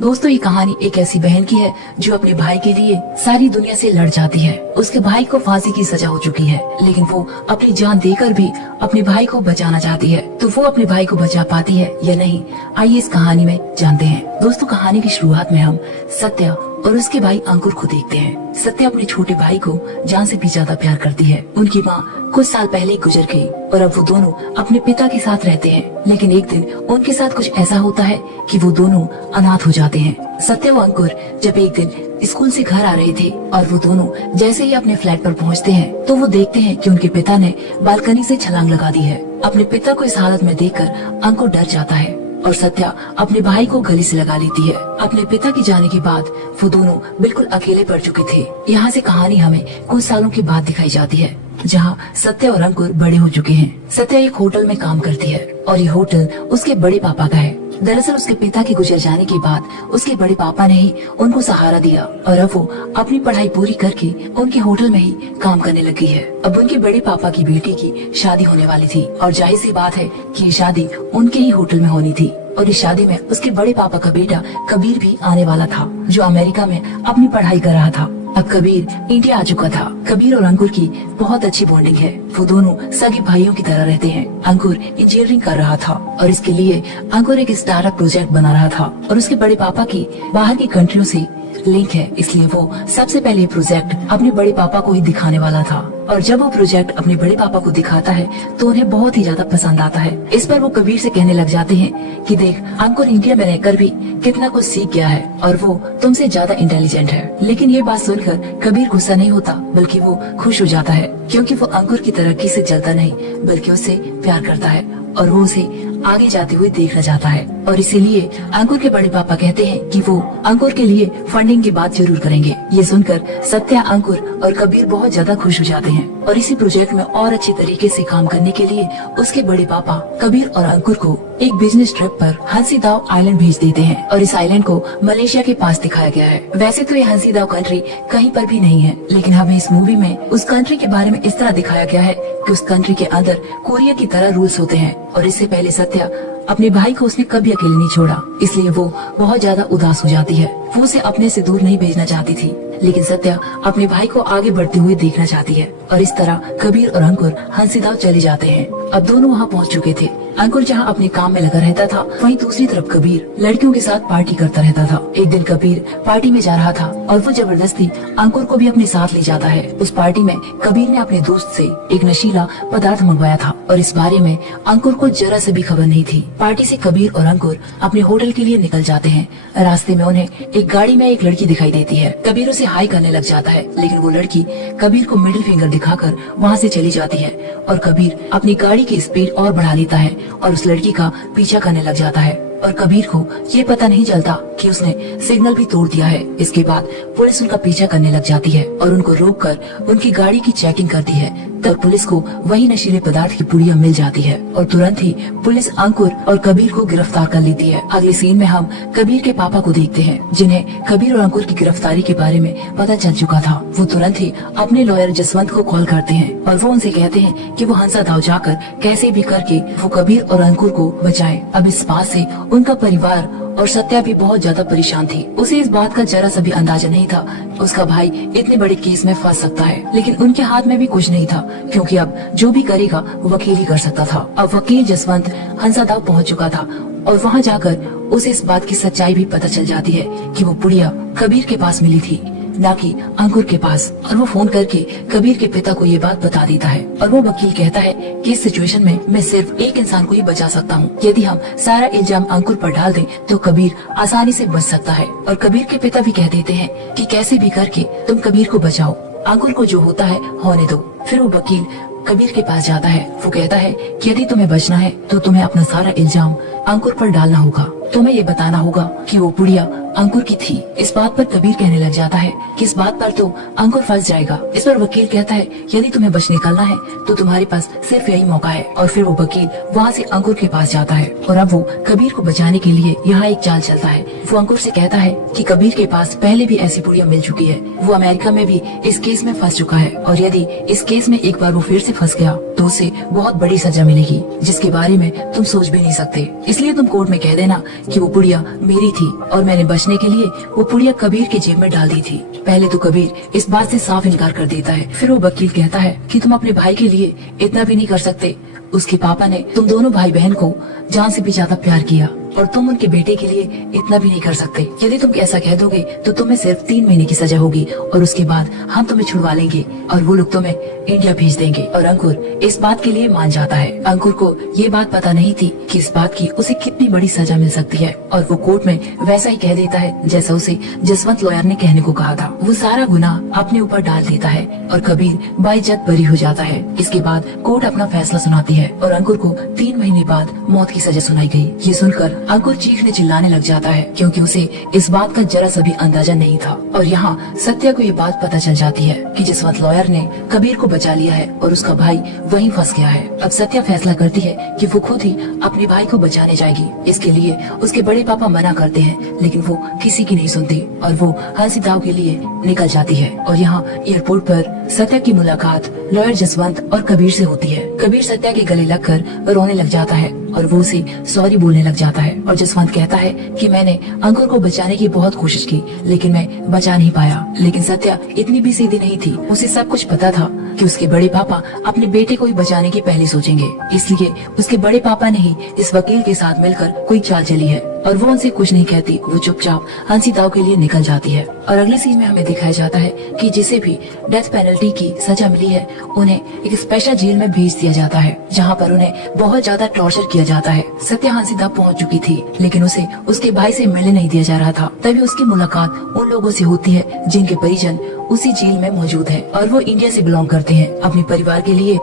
दोस्तों, ये कहानी एक ऐसी बहन की है जो अपने भाई के लिए सारी दुनिया से लड़ जाती है। उसके भाई को फांसी की सजा हो चुकी है, लेकिन वो अपनी जान देकर भी अपने भाई को बचाना चाहती है। तो वो अपने भाई को बचा पाती है या नहीं, आइए इस कहानी में जानते हैं। दोस्तों, कहानी की शुरुआत में हम सत्या और उसके भाई अंकुर को देखते हैं। सत्या अपने छोटे भाई को जान से भी ज्यादा प्यार करती है। उनकी माँ कुछ साल पहले ही गुजर गई और अब वो दोनों अपने पिता के साथ रहते हैं। लेकिन एक दिन उनके साथ कुछ ऐसा होता है कि वो दोनों अनाथ हो जाते हैं। सत्या और अंकुर जब एक दिन स्कूल से घर आ रहे थे और वो दोनों जैसे ही अपने फ्लैट पर पहुंचते हैं तो वो देखते हैं कि उनके पिता ने बालकनी से छलांग लगा दी है। अपने पिता को इस हालत में देखकर अंकुर डर जाता है और सत्या अपने भाई को गले से लगा लेती है। अपने पिता के जाने के बाद वो दोनों बिल्कुल अकेले पड़ चुके थे। यहाँ से कहानी हमें कुछ सालों के बाद दिखाई जाती है, जहाँ सत्या और अंकुर बड़े हो चुके हैं। सत्या एक होटल में काम करती है और ये होटल उसके बड़े पापा का है। दरअसल उसके पिता के गुजर जाने के बाद उसके बड़े पापा ने ही उनको सहारा दिया और अब वो अपनी पढ़ाई पूरी करके उनके होटल में ही काम करने लगी है। अब उनके बड़े पापा की बेटी की शादी होने वाली थी और जाहिर सी बात है कि ये शादी उनके ही होटल में होनी थी। और इस शादी में उसके बड़े पापा का बेटा कबीर भी आने वाला था, जो अमेरिका में अपनी पढ़ाई कर रहा था। अब कबीर इंडिया आ चुका था। कबीर और अंकुर की बहुत अच्छी बॉन्डिंग है। वो दोनों सगे भाइयों की तरह रहते हैं। अंकुर इंजीनियरिंग कर रहा था और इसके लिए अंकुर एक स्टार्टअप प्रोजेक्ट बना रहा था और उसके बड़े पापा की बाहर की कंट्रियों से लिंक है, इसलिए वो सबसे पहले प्रोजेक्ट अपने बड़े पापा को ही दिखाने वाला था। और जब वो प्रोजेक्ट अपने बड़े पापा को दिखाता है तो उन्हें बहुत ही ज्यादा पसंद आता है। इस पर वो कबीर से कहने लग जाते हैं कि देख, अंकुर इंडिया में रहकर भी कितना कुछ सीख गया है और वो तुमसे ज्यादा इंटेलिजेंट है। लेकिन ये बात सुनकर कबीर गुस्सा नहीं होता, बल्कि वो खुश हो जाता है, क्योंकि वो अंकुर की तरक्की से जलता नहीं बल्कि उससे प्यार करता है और वो उसे आगे जाते हुए देखना चाहता है। और इसीलिए अंकुर के बड़े पापा कहते हैं कि वो अंकुर के लिए फंडिंग की बात जरूर करेंगे। ये सुनकर सत्या, अंकुर और कबीर बहुत ज्यादा खुश हो जाते हैं और इसी प्रोजेक्ट में और अच्छे तरीके से काम करने के लिए उसके बड़े पापा कबीर और अंकुर को एक बिजनेस ट्रिप पर हंसीदाव आइलैंड भेज देते हैं और इस आइलैंड को मलेशिया के पास दिखाया गया है। वैसे तो ये हंसीदाव कंट्री कहीं पर भी नहीं है, लेकिन हमें इस मूवी में उस कंट्री के बारे में इस तरह दिखाया गया है कि उस कंट्री के अंदर कोरिया की तरह रूल्स होते हैं। और इससे पहले सत्या अपने भाई को उसने कभी अकेले नहीं छोड़ा, इसलिए वो बहुत ज्यादा उदास हो जाती है। वो उसे अपने से दूर नहीं भेजना चाहती थी, लेकिन सत्या अपने भाई को आगे बढ़ते हुए देखना चाहती है। और इस तरह कबीर और अंकुर हंसीदाव चले जाते हैं। अब दोनों वहाँ पहुँच चुके थे। अंकुर जहाँ अपने काम में लगा रहता था, वहीं दूसरी तरफ कबीर लड़कियों के साथ पार्टी करता रहता था। एक दिन कबीर पार्टी में जा रहा था और वो जबरदस्ती अंकुर को भी अपने साथ ले जाता है। उस पार्टी में कबीर ने अपने दोस्त से एक नशीला पदार्थ मंगवाया था और इस बारे में अंकुर को जरा से भी खबर नहीं थी। पार्टी से कबीर और अंकुर अपने होटल के लिए निकल जाते हैं। रास्ते में उन्हें एक गाड़ी में एक लड़की दिखाई देती है। कबीर उसे हाई करने लग जाता है, लेकिन वो लड़की कबीर को मिडिल फिंगर दिखाकर वहाँ से चली जाती है और कबीर अपनी गाड़ी की स्पीड और बढ़ा लेता है और उस लड़की का पीछा करने लग जाता है। और कबीर को ये पता नहीं चलता कि उसने सिग्नल भी तोड़ दिया है। इसके बाद पुलिस उनका पीछा करने लग जाती है और उनको रोककर उनकी गाड़ी की चेकिंग करती है। तब पुलिस को वही नशीले पदार्थ की पुड़िया मिल जाती है और तुरंत ही पुलिस अंकुर और कबीर को गिरफ्तार कर लेती है। अगले सीन में हम कबीर के पापा को देखते हैं, जिन्हें कबीर और अंकुर की गिरफ्तारी के बारे में पता चल चुका था। वो तुरंत ही अपने लॉयर जसवंत को कॉल करते हैं और वो उनसे कहते हैं कि वो हंसादाव जाकर कैसे भी करके वो कबीर और अंकुर को बचाएं। अब इस बात से उनका परिवार और सत्या भी बहुत ज्यादा परेशान थी। उसे इस बात का जरा सा भी अंदाजा नहीं था उसका भाई इतने बड़े केस में फंस सकता है, लेकिन उनके हाथ में भी कुछ नहीं था, क्योंकि अब जो भी करेगा वो वकील ही कर सकता था। अब वकील जसवंत हंसादाव पहुंच चुका था और वहां जाकर उसे इस बात की सच्चाई भी पता चल जाती है कि वो पुड़िया कबीर के पास मिली थी, ना कि अंकुर के पास। और वो फोन करके कबीर के पिता को ये बात बता देता है और वो वकील कहता है कि इस सिचुएशन में मैं सिर्फ एक इंसान को ही बचा सकता हूँ। यदि हम सारा इल्जाम अंकुर पर डाल दें तो कबीर आसानी से बच सकता है। और कबीर के पिता भी कह देते हैं कि कैसे भी करके तुम कबीर को बचाओ, अंकुर को जो होता है होने दो। फिर वो वकील कबीर के पास जाता है। वो कहता है कि यदि तुम्हें बचना है तो तुम्हें अपना सारा इल्जाम अंकुर पर डालना होगा। तुम्हें ये बताना होगा कि वो पुड़िया अंकुर की थी। इस बात पर कबीर कहने लग जाता है कि इस बात पर तो अंकुर फंस जाएगा। इस पर वकील कहता है यदि तुम्हें बच निकलना है तो तुम्हारे पास सिर्फ यही मौका है। और फिर वो वकील वहाँ से अंकुर के पास जाता है और अब वो कबीर को बचाने के लिए यहाँ एक चाल चलता है। वो अंकुर से कहता है कि कबीर के पास पहले भी ऐसी पुड़िया मिल चुकी है, वो अमेरिका में भी इस केस में फंस चुका है और यदि इस केस में एक बार वो फिर से फंस गया तो उसे बहुत बड़ी सजा मिलेगी, जिसके बारे में तुम सोच भी नहीं सकते। इसलिए तुम कोर्ट में कह देना कि वो पुड़िया मेरी थी और मैंने बच बचने के लिए वो पुड़िया कबीर की जेब में डाल दी थी। पहले तो कबीर इस बात से साफ इनकार कर देता है। फिर वो वकील कहता है कि तुम अपने भाई के लिए इतना भी नहीं कर सकते। उसके पापा ने तुम दोनों भाई बहन को जान से भी ज्यादा प्यार किया और तुम उनके बेटे के लिए इतना भी नहीं कर सकते। यदि तुम ऐसा कह दोगे तो तुम्हें सिर्फ 3 महीने की सजा होगी और उसके बाद हम तुम्हें छुड़वा लेंगे और वो लोग तुम्हें इंडिया भेज देंगे। और अंकुर इस बात के लिए मान जाता है। अंकुर को ये बात पता नहीं थी कि इस बात की उसे कितनी बड़ी सजा मिल सकती है और वो कोर्ट में वैसा ही कह देता है जैसा उसे जसवंत लॉयर ने कहने को कहा था। वो सारा गुनाह अपने ऊपर डाल देता है और कबीर बाइज्जत बरी हो जाता है। इसके बाद कोर्ट अपना फैसला सुनाती है और अंकुर को 3 महीने बाद मौत की सजा सुनाई गई। ये सुनकर अंकुर चीखने चिल्लाने लग जाता है क्योंकि उसे इस बात का जरा सा भी अंदाजा नहीं था। और यहाँ सत्या को ये बात पता चल जाती है कि जसवंत लॉयर ने कबीर को बचा लिया है और उसका भाई वहीं फंस गया है। अब सत्या फैसला करती है कि वो खुद ही अपने भाई को बचाने जाएगी। इसके लिए उसके बड़े पापा मना करते हैं लेकिन वो किसी की नहीं सुनती और वो हंसी दाव के लिए निकल जाती है। और यहाँ एयरपोर्ट पर सत्या की मुलाकात लॉयर जसवंत और कबीर से होती है। कबीर सत्या के गले लगकर रोने लग जाता है और वो उसे सॉरी बोलने लग जाता है और जसवंत कहता है कि मैंने अंकुर को बचाने की बहुत कोशिश की लेकिन मैं बचा नहीं पाया। लेकिन सत्या इतनी भी सीधी नहीं थी। उसे सब कुछ पता था कि उसके बड़े पापा अपने बेटे को ही बचाने की पहले सोचेंगे। इसलिए उसके बड़े पापा ने ही इस वकील के साथ मिलकर कोई चाल चली है और वो उनसे कुछ नहीं कहती। वो चुपचाप हंसी दाव के लिए निकल जाती है। और अगले सीन में हमें दिखाया जाता है कि जिसे भी डेथ पेनल्टी की सजा मिली है उन्हें एक स्पेशल जेल में भेज दिया जाता है जहाँ पर उन्हें बहुत ज्यादा टॉर्चर किया जाता है। सत्या हंसी दाव पहुँच चुकी थी लेकिन उसे उसके भाई से मिलने नहीं दिया जा रहा था। तभी उसकी मुलाकात उन लोगों से होती है जिनके परिजन उसी जेल में मौजूद है और वो इंडिया से बिलोंग करते हैं। अपने परिवार के लिए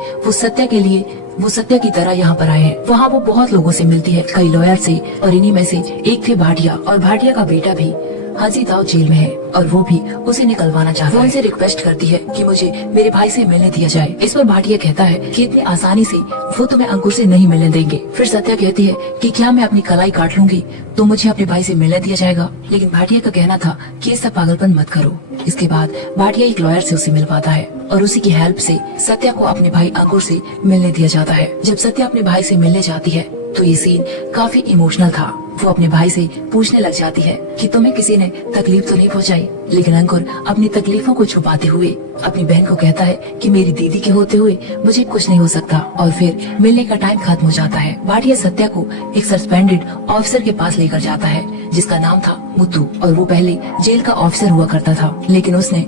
वो सत्या की तरह यहाँ पर आए हैं। वहाँ वो बहुत लोगों से मिलती है, कई लॉयर से, और इन्हीं में से एक थे भाटिया और भाटिया का बेटा भी हंसी दाव जेल में है और वो भी उसे निकलवाना चाहता है। वो उनसे रिक्वेस्ट करती है कि मुझे मेरे भाई से मिलने दिया जाए। इस पर भाटिया कहता है कि इतनी आसानी से वो तुम्हें अंकुर से नहीं मिलने देंगे। फिर सत्या कहती है कि क्या मैं अपनी कलाई काट लूंगी तो मुझे अपने भाई से मिलने दिया जाएगा। लेकिन भाटिया का कहना था कि ऐसा पागलपन मत करो। इसके बाद भाटिया एक लॉयर से उसे मिलवाता है और उसी की हेल्प से सत्या को अपने भाई अंकुर से मिलने दिया जाता है। जब सत्या अपने भाई से मिलने जाती है तो ये सीन काफी इमोशनल था। वो अपने भाई से पूछने लग जाती है कि तुम्हें किसी ने तकलीफ तो नहीं पहुंचाई। लेकिन अंकुर अपनी तकलीफों को छुपाते हुए अपनी बहन को कहता है कि मेरी दीदी के होते हुए मुझे कुछ नहीं हो सकता। और फिर मिलने का टाइम खत्म हो जाता है। भाटिया सत्या को एक सस्पेंडेड ऑफिसर के पास लेकर जाता है जिसका नाम था मुत्तू और वो पहले जेल का ऑफिसर हुआ करता था। लेकिन उसने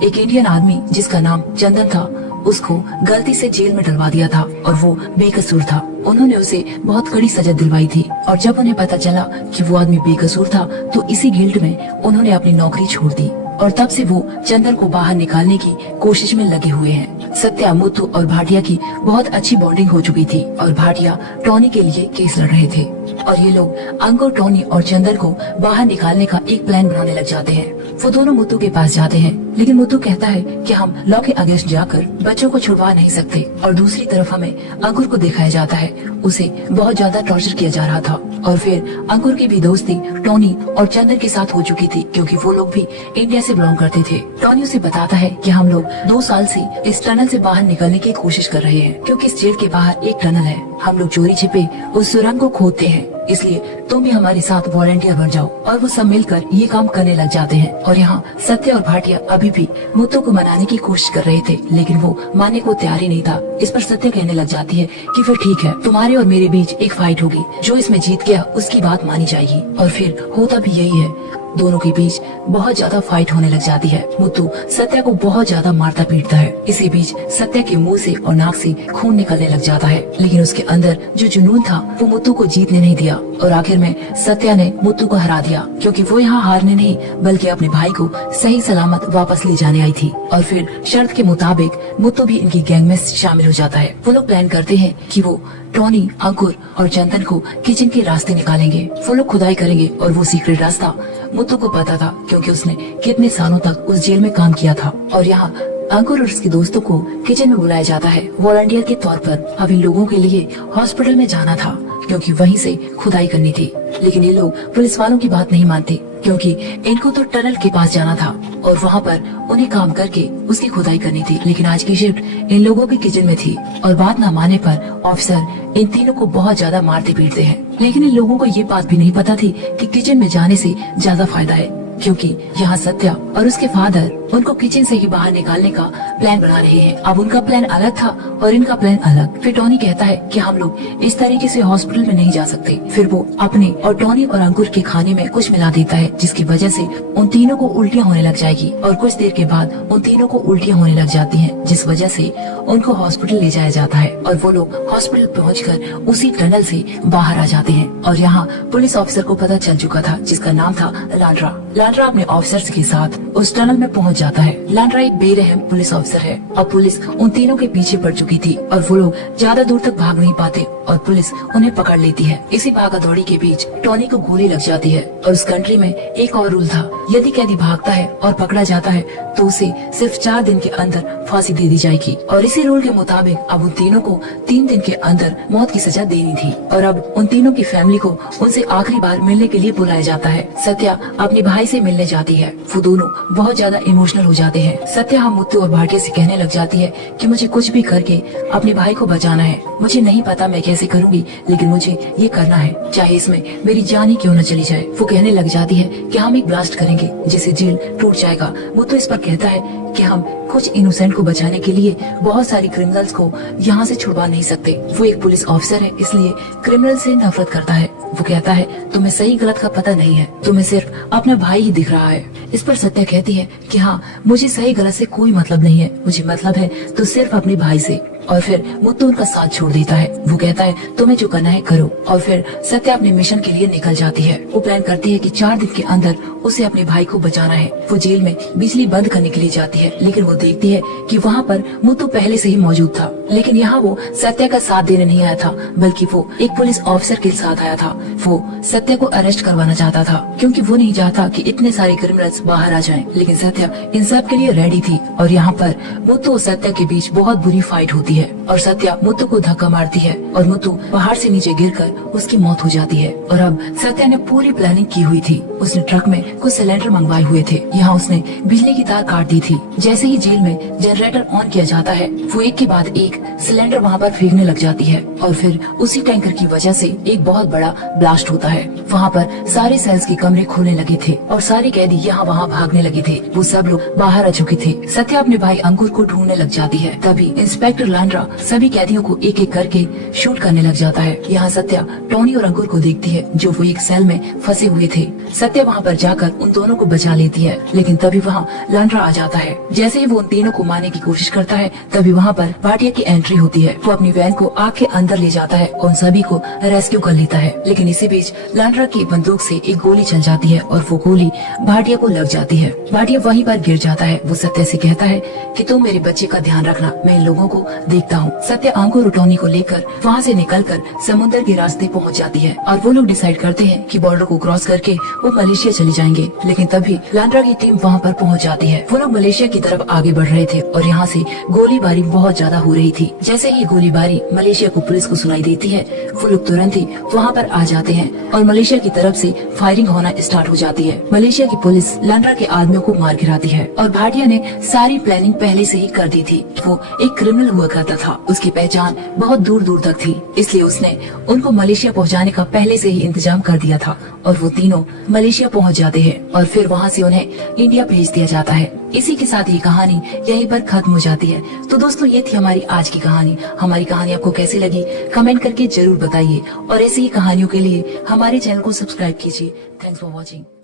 एक इंडियन आदमी जिसका नाम चंदन था उसको गलती से जेल में डलवा दिया था और वो बेकसूर था। उन्होंने उसे बहुत कड़ी सजा दिलवाई थी और जब उन्हें पता चला कि वो आदमी बेकसूर था तो इसी गिल्ट में उन्होंने अपनी नौकरी छोड़ दी और तब से वो चंदन को बाहर निकालने की कोशिश में लगे हुए हैं। सत्या, मुत्तू और भाटिया की बहुत अच्छी बॉन्डिंग हो चुकी थी और भाटिया टॉनी के लिए केस लड़ रहे थे और ये लोग अंकुर, टॉनी और चंदन को बाहर निकालने का एक प्लान बनाने लग जाते हैं। वो दोनों मुत्तू के पास जाते हैं लेकिन मुत्तू कहता है कि हम लॉ के अगेंस्ट जाकर बच्चों को छुड़वा नहीं सकते। और दूसरी तरफ हमें अंकुर को दिखाया जाता है, उसे बहुत ज्यादा टॉर्चर किया जा रहा था। और फिर अंकुर की भी दोस्ती टॉनी और चंदन के साथ हो चुकी थी क्योंकि वो लोग भी इंडिया से बिलोंग करते थे। टॉनी उसे बताता है कि हम लोग 2 साल से इस टनल से बाहर निकलने की कोशिश कर रहे हैं क्योंकि इस जेल के बाहर एक टनल है। हम लोग चोरी छिपे उस सुरंग को खोदते हैं, इसलिए तुम भी हमारे साथ वॉलंटियर बन जाओ। और वो सब मिलकर ये काम करने लग जाते हैं। और यहाँ सत्या और भाटिया अभी भी मुत्तू को मनाने की कोशिश कर रहे थे लेकिन वो मानने को तैयार ही नहीं था। इस पर सत्या कहने लग जाती है कि फिर ठीक है, तुम्हारे और मेरे बीच एक फाइट होगी, जो इसमें जीत गया उसकी बात मानी जाएगी। और फिर होता भी यही है, दोनों के बीच बहुत ज्यादा फाइट होने लग जाती है। मुत्तू सत्या को बहुत ज्यादा मारता पीटता है। इसी बीच सत्या के मुंह से और नाक से खून निकलने लग जाता है लेकिन उसके अंदर जो जुनून था वो मुत्तू को जीतने नहीं दिया और आखिर में सत्या ने मुत्तू को हरा दिया क्योंकि वो यहाँ हारने नहीं बल्कि अपने भाई को सही सलामत वापस ले जाने आई थी। और फिर शर्त के मुताबिक मुत्तू भी इनकी गैंग में शामिल हो जाता है। वो लोग प्लान करते हैं कि वो टॉनी, अंकुर और चंदन को किचन के रास्ते निकालेंगे। वो लोग खुदाई करेंगे और वो सीक्रेट रास्ता मुत्तू को पता था क्योंकि उसने कितने सालों तक उस जेल में काम किया था। और यहाँ अंकुर और उसके दोस्तों को किचन में बुलाया जाता है वॉलंटियर के तौर पर। अब इन लोगों के लिए हॉस्पिटल में जाना था क्योंकि वहीं से खुदाई करनी थी। लेकिन ये लोग पुलिस वालों की बात नहीं मानते, क्योंकि इनको तो टनल के पास जाना था और वहाँ पर उन्हें काम करके उसकी खुदाई करनी थी। लेकिन आज की शिफ्ट इन लोगों के किचन में थी और बात न मानने पर ऑफिसर इन तीनों को बहुत ज्यादा मारते पीटते हैं। लेकिन इन लोगों को ये बात भी नहीं पता थी कि किचन में जाने से ज्यादा फायदा है, क्योंकि यहाँ सत्या और उसके फादर उनको किचन से ही बाहर निकालने का प्लान बना रहे हैं। अब उनका प्लान अलग था और इनका प्लान अलग। फिर टॉनी कहता है कि हम लोग इस तरीके से हॉस्पिटल में नहीं जा सकते। फिर वो अपने और टॉनी और अंकुर के खाने में कुछ मिला देता है, जिसकी वजह से उन तीनों को उल्टियाँ होने लग जाएगी और कुछ देर के बाद उन तीनों को उल्टियाँ होने लग जाती है, जिस वजह से उनको हॉस्पिटल ले जाया जाता है और वो लोग हॉस्पिटल पहुँचकर उसी टनल से बाहर आ जाते हैं। और यहाँ पुलिस ऑफिसर को पता चल चुका था, जिसका नाम था लांड्रा। लांड्रा अपने ऑफिसर्स के साथ उस टनल में पहुंच जाता है। लांड्रा एक बेरहम पुलिस ऑफिसर है और पुलिस उन तीनों के पीछे पड़ चुकी थी और वो लोग ज्यादा दूर तक भाग नहीं पाते और पुलिस उन्हें पकड़ लेती है। इसी भागा दौड़ी के बीच टॉनी को गोली लग जाती है और उस कंट्री में एक और रूल था, यदि कैदी भागता है और पकड़ा जाता है तो उसे सिर्फ 4 दिन के अंदर फांसी दे दी जाएगी। और इसी रूल के मुताबिक अब उन तीनों को 3 दिन के अंदर मौत की सजा देनी थी। और अब उन तीनों की फैमिली को उनसे आखिरी बार मिलने के लिए बुलाया जाता है। सत्या अपने भाई से मिलने जाती है। वो दोनों बहुत ज्यादा इमोशनल हो जाते हैं। सत्या हम मुत्तू और भाटिया से कहने लग जाती है कि मुझे कुछ भी करके अपने भाई को बचाना है। मुझे नहीं पता मैं कैसे करूंगी, लेकिन मुझे ये करना है, चाहे इसमें मेरी जान ही क्यों न चली जाए। वो कहने लग जाती है कि हम एक ब्लास्ट करेंगे जिससे जेल टूट जाएगा। मुत्तू इस पर कहता है कि हम कुछ इनोसेंट को बचाने के लिए बहुत सारी क्रिमिनल्स को यहाँ से छुड़वा नहीं सकते। वो एक पुलिस ऑफिसर है, इसलिए क्रिमिनल से नफरत करता है। वो कहता है तुम्हें सही गलत का पता नहीं है, तुम्हें सिर्फ अपना भाई ही दिख रहा है। इस पर सत्या कहती है कि हाँ, मुझे सही गलत से कोई मतलब नहीं है, मुझे मतलब है तो सिर्फ अपने भाई से। और फिर मुत्तू उनका साथ छोड़ देता है। वो कहता है तुम्हें जो करना है करो। और फिर सत्या अपने मिशन के लिए निकल जाती है। वो प्लान करती है कि 4 दिन के अंदर उसे अपने भाई को बचाना है। वो जेल में बिजली बंद करने के लिए जाती है, लेकिन वो देखती है कि वहाँ पर मुत्तू पहले से ही मौजूद था। लेकिन यहाँ वो सत्या का साथ देने नहीं आया था, बल्कि वो एक पुलिस ऑफिसर के साथ आया था। वो सत्या को अरेस्ट करवाना चाहता था, क्योंकि वो नहीं चाहता कि इतने सारे क्रिमिनल्स बाहर आ जाएं। लेकिन सत्या इन सब के लिए रेडी थी। और यहाँ पर मुत्तू और सत्या के बीच बहुत बुरी फाइट होती है और सत्या मुत्तू को धक्का मारती है और मुत्तू पहाड़ से नीचे गिरकर उसकी मौत हो जाती है। और अब सत्या ने पूरी प्लानिंग की हुई थी। उसने ट्रक में कुछ सिलेंडर मंगवाए हुए थे। यहाँ उसने बिजली की तार काट दी थी। जैसे ही जेल में जनरेटर ऑन किया जाता है, वो एक के बाद एक सिलेंडर वहाँ पर फेंकने लग जाती है और फिर उसी टैंकर की वजह से एक बहुत बड़ा ब्लास्ट होता है। वहाँ पर सारे सेल्स के कमरे खुलने लगे थे और सारे कैदी यहाँ वहाँ भागने लगे थे। वो सब लोग बाहर आ चुके थे। सत्या अपने भाई अंकुर को ढूंढने लग जाती है। तभी इंस्पेक्टर लांड्रा सभी कैदियों को एक एक करके शूट करने लग जाता है। यहाँ सत्या टॉनी और अंकुर को देखती है, जो वो एक सेल में फंसे हुए थे। सत्या वहाँ पर जाकर उन दोनों को बचा लेती है, लेकिन तभी वहाँ लांड्रा आ जाता है। जैसे ही वो उन तीनों को मारने की कोशिश करता है, तभी वहाँ पर भाटिया की एंट्री होती है। वो अपनी वैन को आग के अंदर ले जाता है और उन सभी को रेस्क्यू कर लेता है। लेकिन इसी बीच लांड्रा की बंदूक से एक गोली चल जाती है और वो गोली भाटिया को लग जाती है। भाटिया वहीं पर गिर जाता है। वो सत्या से कहता है कि तुम मेरे बच्चे का ध्यान रखना, मैं इन लोगों को देखता हूँ। सत्या अंकुर और टॉनी को लेकर वहाँ से निकलकर समुद्र के रास्ते पहुँच जाती है और वो लोग डिसाइड करते हैं कि बॉर्डर को क्रॉस करके वो मलेशिया चले जाएंगे। लेकिन तभी लांड्रा की टीम वहाँ पर पहुँच जाती है। वो लोग मलेशिया की तरफ आगे बढ़ रहे थे और यहाँ से गोलीबारी बहुत ज्यादा हो रही थी। जैसे ही गोलीबारी मलेशिया को पुलिस को सुनाई देती है, वो लोग तुरंत ही वहाँ पर आ जाते हैं और मलेशिया की तरफ से फायरिंग होना स्टार्ट हो जाती है। मलेशिया की पुलिस लांड्रा के आदमियों को मार गिराती है और भाटिया ने सारी प्लानिंग पहले से ही कर दी थी। वो एक क्रिमिनल हुआ करता था, उसकी पहचान बहुत दूर दूर तक थी, इसलिए उसने उनको मलेशिया पहुंचाने का पहले से ही इंतजाम कर दिया था। और वो तीनों मलेशिया पहुंच जाते हैं और फिर वहां से उन्हें इंडिया भेज दिया जाता है। इसी के साथ ये कहानी यहीं पर खत्म हो जाती है। तो दोस्तों, ये थी हमारी आज की कहानी। हमारी कहानी आपको कैसी लगी कमेंट करके जरूर बताइए और ऐसी ही कहानियों के लिए हमारे चैनल को सब्सक्राइब कीजिए। Thanks for watching.